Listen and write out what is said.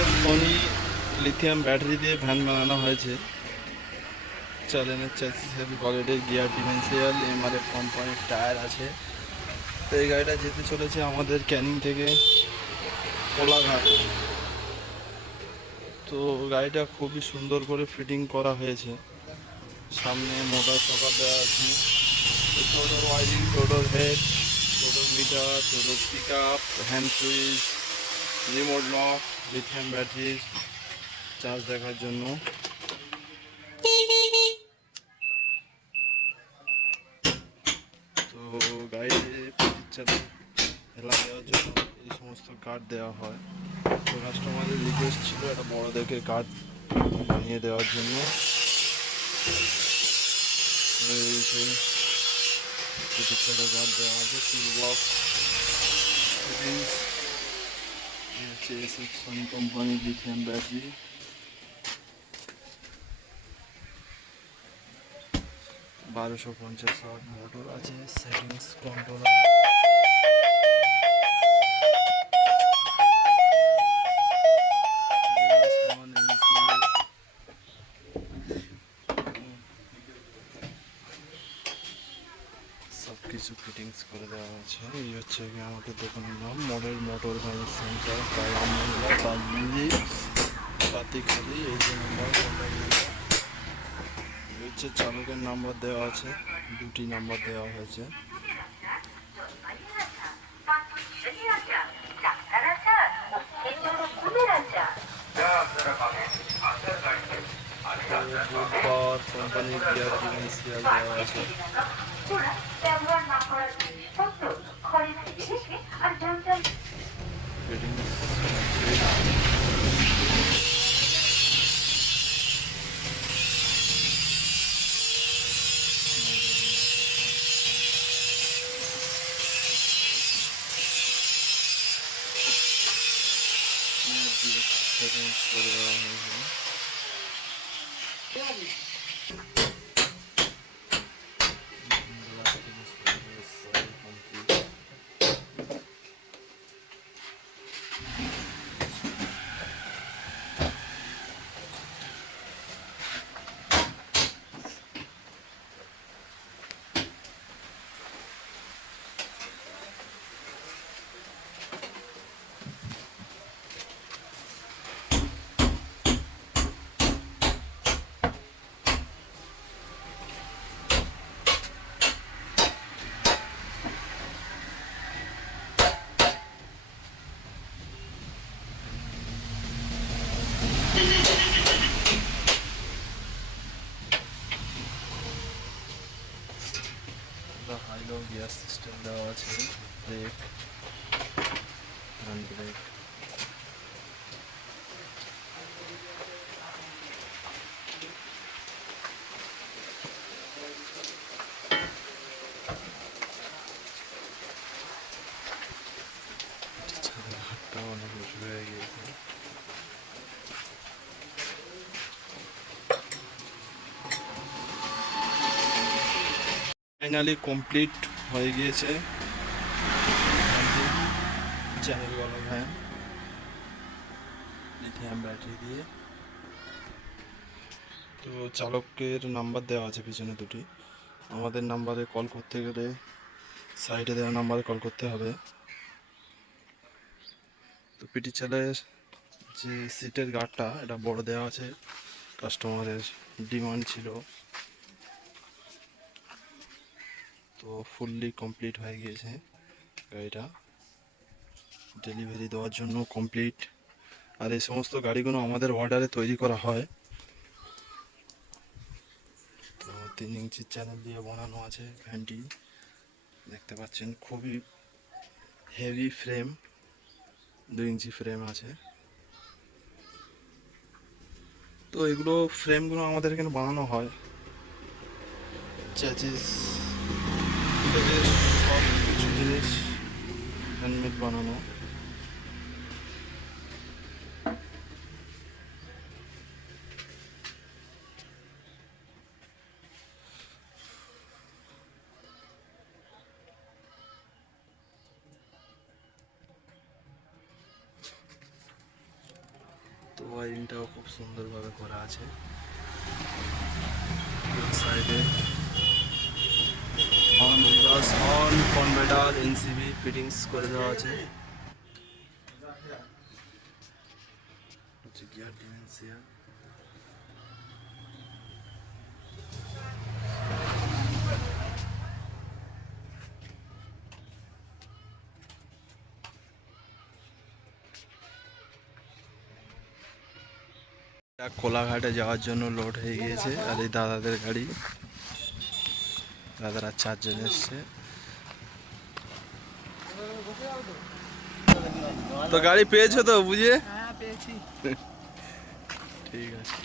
আমাদের Sony lithium battery দিয়ে van বানানো হয়েছে। চ্যালেঞ্জের চ্যাসিস হেভি কোয়ালিটির গিয়ার ডিফারেন্সিয়াল এমআরএফ কোম্পানির টায়ার আছে। তো এই গাড়িটা যেতে চলেছে আমাদের ক্যানিং থেকে কোলাঘাট। তো গাড়িটা খুবই সুন্দর করে ফিটিং করা হয়েছে। সামনে মোটর সকাল দেওয়া আছে, টোটোর ওয়ারিং, টোটোর হেড, টোটোর মিটার, টোটোর pick up, hand switch, remote lock, lithium battery charge দেখার জন্য। তো গাড়িতে চালে হেলা দেওয়ার জন্য এই সমস্ত কার্ড দেওয়া হয়। তো কাস্টমারের রিকোয়েস্ট ছিল একটা বড় দেখে কার্ড বানিয়ে দেওয়ার জন্য। এই সেই কার্ড দেওয়া আছে, টুল বক্স ফিটিংস হচ্ছে এসএফ সোনি কোম্পানির লিথিয়াম ব্যাটারি। 1250 ওয়াট মোটর আছে, সেটিংস কন্ট্রোলার, সব কিছু ফিটিংস করে দেওয়া আছে। এই হচ্ছে আমাদের দোকানের নাম model motor van centre, Kalamulla, Baghmundi, Patikhali. এই যে নাম্বার, হচ্ছে চালকের নাম্বার দেওয়া আছে, দুটি নাম্বার দেওয়া হয়েছে। বুধবার কোম্পানির গিয়ার ডিফারেন্সিয়াল দেওয়া আছে। সেটিংস করে দেওয়া হয়েছে। হাইলো গিয়ার সিস্টেম দেওয়া আছে, ব্রেক, হ্যান্ড ব্রেক। হাতটা অনেক উঁচু হয়ে গিয়েছে। ফাইনালি কমপ্লিট হয়ে গিয়েছে চ্যানেলওয়ালা ভ্যান লিথিয়াম ব্যাটারি দিয়ে। তো চালকের নাম্বার দেওয়া আছে পিছনে দুটি। আমাদের নাম্বারে কল করতে গেলে সাইডে দেওয়া নাম্বারে কল করতে হবে। তো পিটি চালের যে সিটের গার্ডটা এটা বড় দেওয়া আছে, কাস্টমারের ডিমান্ড ছিল। তো ফুললি কমপ্লিট হয়ে গিয়েছে গাড়িটা, ডেলিভারি দেওয়ার জন্য কমপ্লিট। আর এই সমস্ত গাড়িগুলো আমাদের অর্ডারে তৈরি করা হয়। তো 3 ইঞ্চির চ্যানেল দিয়ে বানানো আছে ভ্যানটি, দেখতে পাচ্ছেন খুবই হেভি ফ্রেম, 2 ইঞ্চি ফ্রেম আছে। তো এগুলো ফ্রেমগুলো আমাদের এখানে বানানো হয়, চ্যাচিস সব কিছু জিনিস হ্যান্ডমেড বানানো। ওয়ারিংটাও খুব সুন্দরভাবে করা আছে। সাইডে horn reverse horn converter NCB fittings করে দেওয়া আছে। হচ্ছে গিয়ার ডিফারেন্সিয়াল। কোলাঘাটে যাওয়ার জন্য লোড হয়ে গিয়েছে, আর এই দাদাদের গাড়ি, দাদারা 4 জন এসছে। তো গাড়ি পেয়েছো তো বুঝে? হ্যাঁ পেয়েছি। ঠিক আছে।